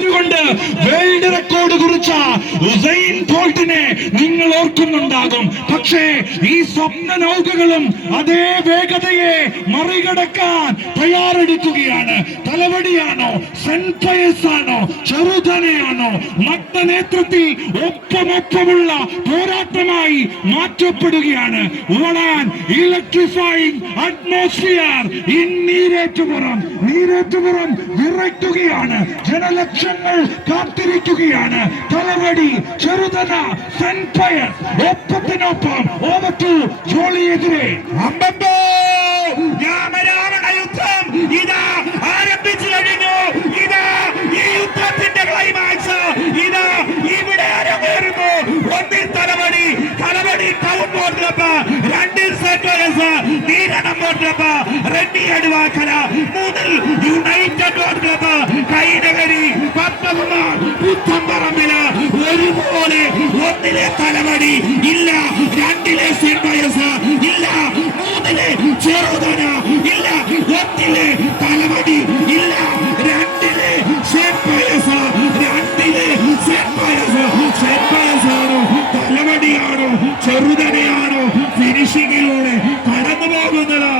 കൊണ്ട് world record കുറിച്ച Usain ബോൾട്ടിനെ നിങ്ങൾ ഓർക്കുന്നുണ്ടാകും. പക്ഷേ ഈ സ്വപ്ന നൗകകളും അതേ വേഗതയെ മറികടക്കാൻ തയ്യാറെടുക്കുകയാണ്. തലവടിയാണോ, സെന്റ് പയസ് ആണോ, ചെറുതനയാണോ, മതനേതൃത്വത്തിൽ ഒപ്പമൊപ്പമുള്ള പോരാട്ടമായി മാറ്റപ്പെടുകയാണ്. ഓടാൻ ഇലക്ട്രിഫൈങ് അറ്റ്മോസ്ഫിയർ ഇൻ നീരേറ്റുപുറം വിറയ്ക്കുകയാണ്. ജനലക്ഷങ്ങൾ കാത്തിരിക്കുകയാണ്. തലവടി, ചെറുതന, സെന്റ് പയസ് ഒപ്പത്തിനൊപ്പം. ഓവർ ടു ജോളിയെതിരെ അമ്പമ്പോ രാമരാവണ യുദ്ധം ഇതാ ആരംഭിച്ചു കഴിഞ്ഞു. ഇതാ ഈ യുദ്ധത്തിന്റെ ക്ലൈമാക്സ് ഇതാ ഇവിടെ അരങ്ങേറുന്നു. ഒന്നിൽ തലവടി ടൗൺ ബോർഡ് ക്ലബ്ബ്, രണ്ടിൽ Saint Pius Neeranam board club, Reddy Aduvakkara, മൂന്നിൽ United board club, Kainakary, Padmakumar, പുത്തമ്പറമ്പില് ഒരുപോലെ. ഒന്നിലെ തലവടി ഇല്ല, രണ്ടിലെ സെന്റ് പയസ് ഇല്ല, മൂന്നിലെ ചെറുതന ഇല്ല, ഒന്നിലെ തലവടി ഇല്ല, രണ്ടിലെ സെന്റ് പയസ്, രണ്ടിലെ സെന്റ് പയസ്. സെന്റ് പയസ് ആണോ, തലവടിയാണോ, ചെറുതനയാണോ ഫിനിഷിങ്ങിലൂടെ കടന്നു പോകുന്നത്?